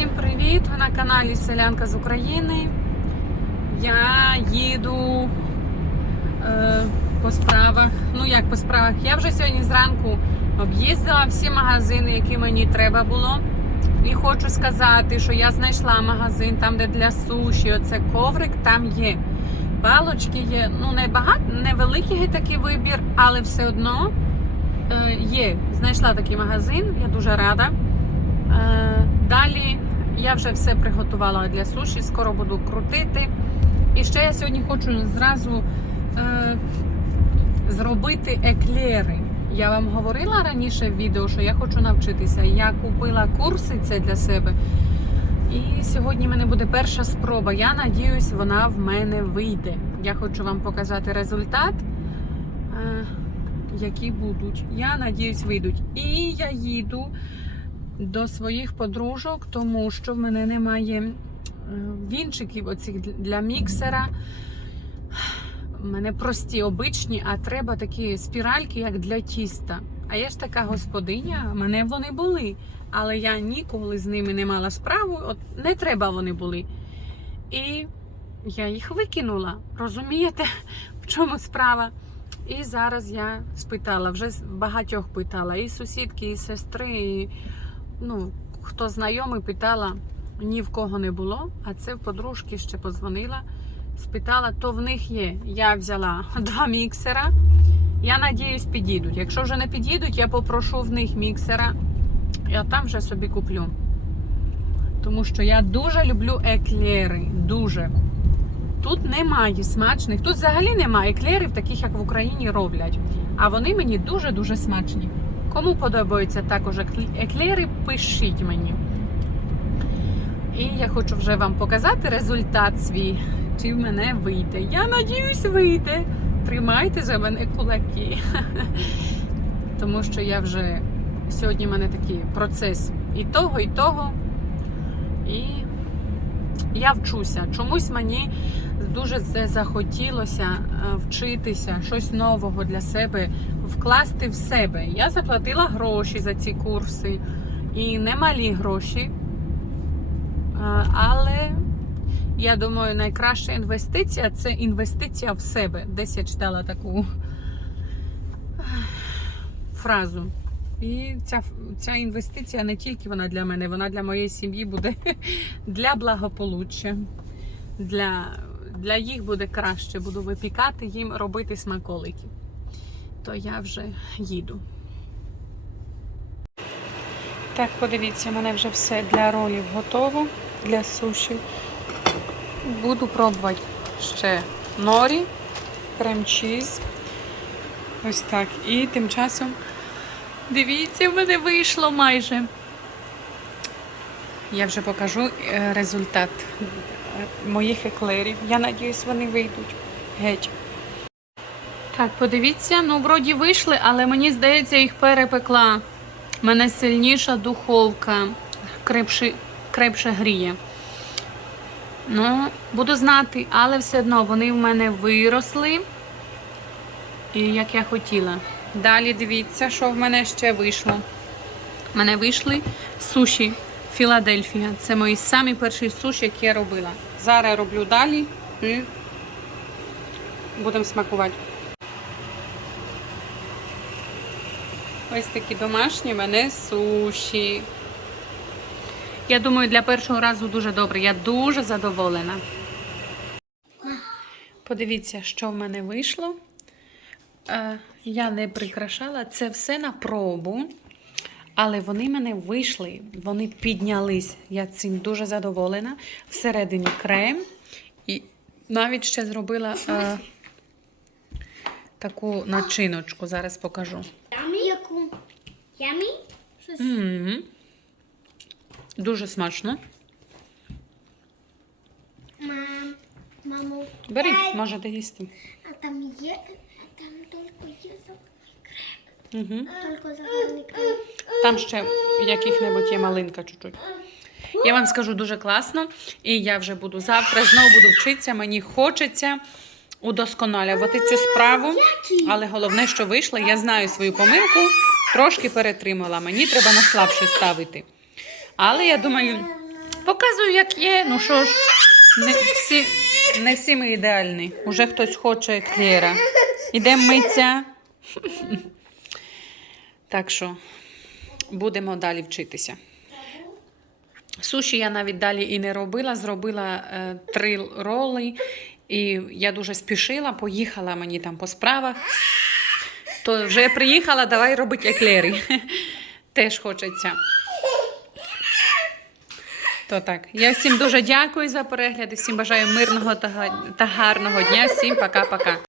Всім привіт! Ви на каналі Селянка з України. Я їду е, по справах. Ну як по справах? Я вже сьогодні зранку об'їздила всі магазини, які мені треба було. І хочу сказати, що я знайшла магазин там, де для суші, оце коврик, там є. Палочки є. Ну, не невеликий такий вибір, але все одно е, є. Знайшла такий магазин, я дуже рада. Е, я вже все приготувала для суші, скоро буду крутити. І ще я сьогодні хочу зразу е, зробити еклери. Я вам говорила раніше в відео, що я хочу навчитися. Я купила курси це для себе. І сьогодні в мене буде перша спроба. Я надіюсь, вона в мене вийде. Я хочу вам показати результат, е, які будуть. Я надіюсь, вийдуть. І я їду до своїх подружок, тому що в мене немає е, вінчиків оцих для міксера. У мене прості, обичні, а треба такі спіральки, як для тіста. А я ж така господиня, в мене вони були. Але я ніколи з ними не мала справу, от не треба вони були. І я їх викинула. Розумієте, в чому справа? І зараз я спитала, вже багатьох питала, і сусідки, і сестри, і ну, хто знайомий, питала, ні в кого не було. А це в подружки ще подзвонила, спитала, то в них є. Я взяла два міксера. Я надіюсь, підійдуть. Якщо вже не підійдуть, я попрошу в них міксера. Я там вже собі куплю. Тому що я дуже люблю еклери. Дуже. Тут немає смачних. Тут взагалі немає еклерів, таких як в Україні роблять. А вони мені дуже-дуже смачні. Кому подобаються також еклери, пишіть мені. І я хочу вже вам показати результат свій, чи в мене вийде. Я надіюсь, вийде. Тримайте за мене кулаки. Тому що я вже сьогодні в мене такий процес і того, і того. І я вчуся. Чомусь мені дуже це захотілося е, вчитися, щось нового для себе, вкласти в себе. Я заплатила гроші за ці курси і немалі гроші. Але я думаю, найкраща інвестиція це інвестиція в себе. Десь я читала таку фразу. І ця, ця інвестиція не тільки вона для мене, вона для моєї сім'ї буде для благополуччя. Для, для їх буде краще. Буду випікати їм, робити смаколики. То я вже їду. Так, подивіться, у мене вже все для ролів готово, для суші. Буду пробувати ще норі, крем-чіз. Ось так. І тим часом, дивіться, в мене вийшло майже. Я вже покажу е, результат е, моїх еклерів. Я надіюсь, вони вийдуть. Геть. Так, подивіться, ну вроді вийшли, але мені здається, їх перепекла. Мене сильніша духовка, крепше, крепше гріє. Ну, буду знати, але все одно вони в мене виросли. І як я хотіла. Далі дивіться, що в мене ще вийшло. У мене вийшли суші Філадельфія. Це мої самі перші суші, які я робила. Зараз роблю далі і будемо смакувати. Ось такі домашні мене суші. Я думаю, для першого разу дуже добре. Я дуже задоволена. Подивіться, що в мене вийшло. Е, Я не прикрашала це все на пробу, але вони мене вийшли, вони піднялись. Я цим дуже задоволена. Всередині крем. І навіть ще зробила е, таку начиночку. Зараз покажу. Ямі? Яку? Щось. М. Дуже смачно. Мам, мамо. Бери, можете їсти. А там є, а там тільки є за- Угу. тільки загальний крем. Там ще яких-небудь є малинка чуть-чуть. Я вам скажу дуже класно, і я вже буду завтра знову буду вчитися. Мені хочеться удосконалювати цю справу. Але головне, що вийшло, я знаю свою помилку, трошки перетримала. Мені треба на слабше ставити. Але я думаю, Показую, як є. Ну що ж, не всі, не всі ми ідеальні. Уже хтось хоче еклера. Ідемо митися. Так що будемо далі вчитися. Суші я навіть далі і не робила. Зробила е, три роли, і я дуже спішила, поїхала мені там по справах. То вже приїхала, давай робити еклери. Теж хочеться. То так. Я всім дуже дякую за перегляд всім бажаю мирного та гарного дня. Всім пока-пока.